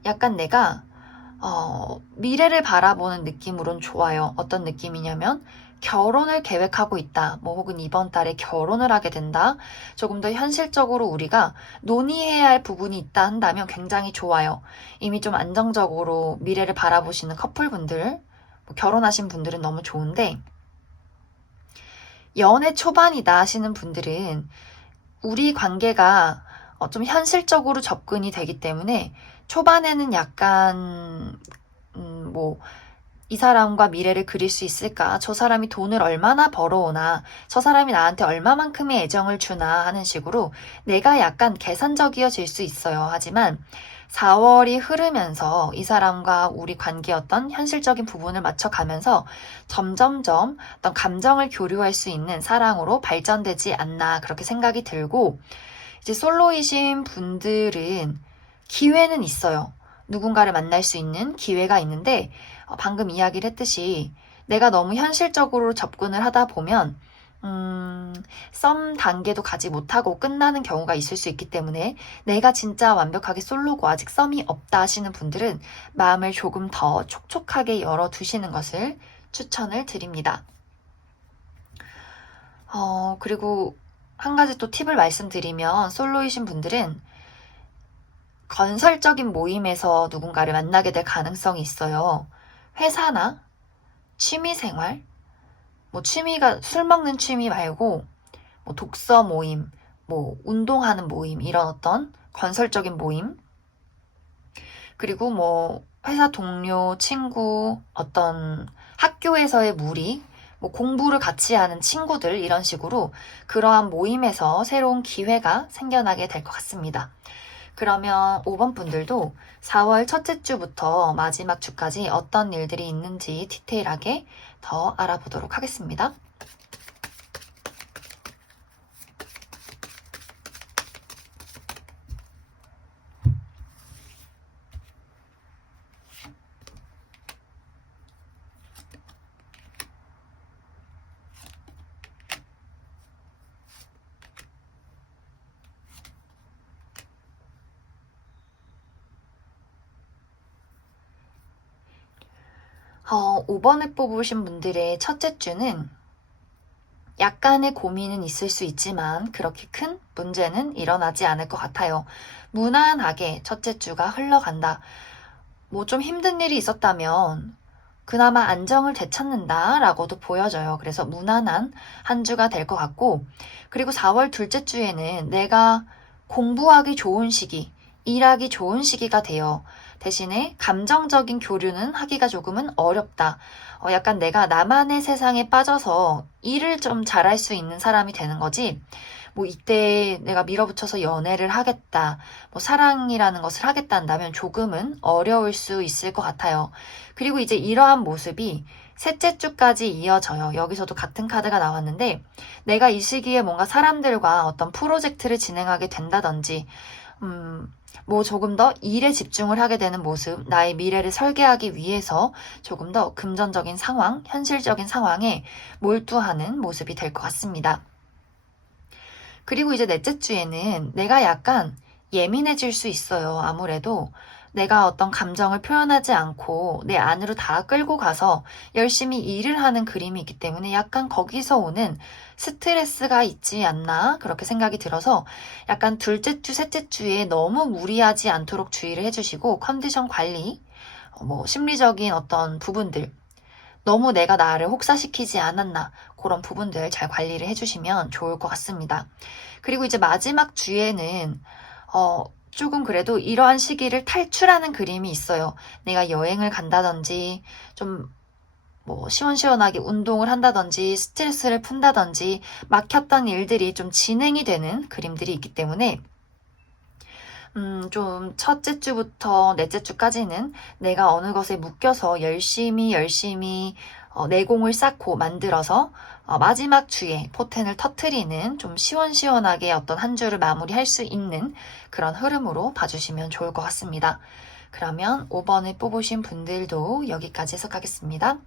약간 내가 미래를 바라보는 느낌으론 좋아요. 어떤 느낌이냐면 결혼을 계획하고 있다. 뭐 혹은 이번 달에 결혼을 하게 된다. 조금 더 현실적으로 우리가 논의해야 할 부분이 있다 한다면 굉장히 좋아요. 이미 좀 안정적으로 미래를 바라보시는 커플분들, 뭐 결혼하신 분들은 너무 좋은데, 연애 초반이다 하시는 분들은 우리 관계가 좀 현실적으로 접근이 되기 때문에 초반에는 약간 이 사람과 미래를 그릴 수 있을까? 저 사람이 돈을 얼마나 벌어오나? 저 사람이 나한테 얼마만큼의 애정을 주나? 하는 식으로 내가 약간 계산적이어질 수 있어요. 하지만 4월이 흐르면서 이 사람과 우리 관계 어떤 현실적인 부분을 맞춰가면서 점점점 어떤 감정을 교류할 수 있는 사랑으로 발전되지 않나 그렇게 생각이 들고, 이제 솔로이신 분들은 기회는 있어요. 누군가를 만날 수 있는 기회가 있는데 방금 이야기를 했듯이 내가 너무 현실적으로 접근을 하다 보면 썸 단계도 가지 못하고 끝나는 경우가 있을 수 있기 때문에 내가 진짜 완벽하게 솔로고 아직 썸이 없다 하시는 분들은 마음을 조금 더 촉촉하게 열어두시는 것을 추천을 드립니다. 그리고 한 가지 또 팁을 말씀드리면 솔로이신 분들은 건설적인 모임에서 누군가를 만나게 될 가능성이 있어요. 회사나 취미생활, 뭐 취미가 술 먹는 취미 말고 뭐 독서 모임, 뭐 운동하는 모임, 이런 어떤 건설적인 모임, 그리고 뭐 회사 동료, 친구, 어떤 학교에서의 무리, 뭐 공부를 같이 하는 친구들, 이런 식으로 그러한 모임에서 새로운 기회가 생겨나게 될 것 같습니다. 그러면 5번 분들도 4월 첫째 주부터 마지막 주까지 어떤 일들이 있는지 디테일하게 더 알아보도록 하겠습니다. 5번을 뽑으신 분들의 첫째 주는 약간의 고민은 있을 수 있지만 그렇게 큰 문제는 일어나지 않을 것 같아요. 무난하게 첫째 주가 흘러간다. 뭐 좀 힘든 일이 있었다면 그나마 안정을 되찾는다 라고도 보여져요. 그래서 무난한 한 주가 될 것 같고, 그리고 4월 둘째 주에는 내가 공부하기 좋은 시기, 일하기 좋은 시기가 돼요. 대신에 감정적인 교류는 하기가 조금은 어렵다. 약간 내가 나만의 세상에 빠져서 일을 좀 잘할 수 있는 사람이 되는 거지, 뭐 이때 내가 밀어붙여서 연애를 하겠다, 뭐 사랑이라는 것을 하겠다 한다면 조금은 어려울 수 있을 것 같아요. 그리고 이제 이러한 모습이 셋째 주까지 이어져요. 여기서도 같은 카드가 나왔는데 내가 이 시기에 뭔가 사람들과 어떤 프로젝트를 진행하게 된다든지 뭐 조금 더 일에 집중을 하게 되는 모습, 나의 미래를 설계하기 위해서 조금 더 금전적인 상황, 현실적인 상황에 몰두하는 모습이 될 것 같습니다. 그리고 이제 넷째 주에는 내가 약간 예민해질 수 있어요. 아무래도 내가 어떤 감정을 표현하지 않고 내 안으로 다 끌고 가서 열심히 일을 하는 그림이 있기 때문에 약간 거기서 오는 스트레스가 있지 않나 그렇게 생각이 들어서 약간 둘째 주, 셋째 주에 너무 무리하지 않도록 주의를 해주시고 컨디션 관리, 뭐 심리적인 어떤 부분들 너무 내가 나를 혹사시키지 않았나 그런 부분들 잘 관리를 해주시면 좋을 것 같습니다. 그리고 이제 마지막 주에는 조금 그래도 이러한 시기를 탈출하는 그림이 있어요. 내가 여행을 간다든지 좀 뭐 시원시원하게 운동을 한다든지 스트레스를 푼다든지 막혔던 일들이 좀 진행이 되는 그림들이 있기 때문에 좀 첫째 주부터 넷째 주까지는 내가 어느 것에 묶여서 열심히 내공을 쌓고 만들어서 마지막 주에 포텐을 터트리는 좀 시원시원하게 어떤 한 주를 마무리할 수 있는 그런 흐름으로 봐주시면 좋을 것 같습니다. 그러면 5번을 뽑으신 분들도 여기까지 해석하겠습니다.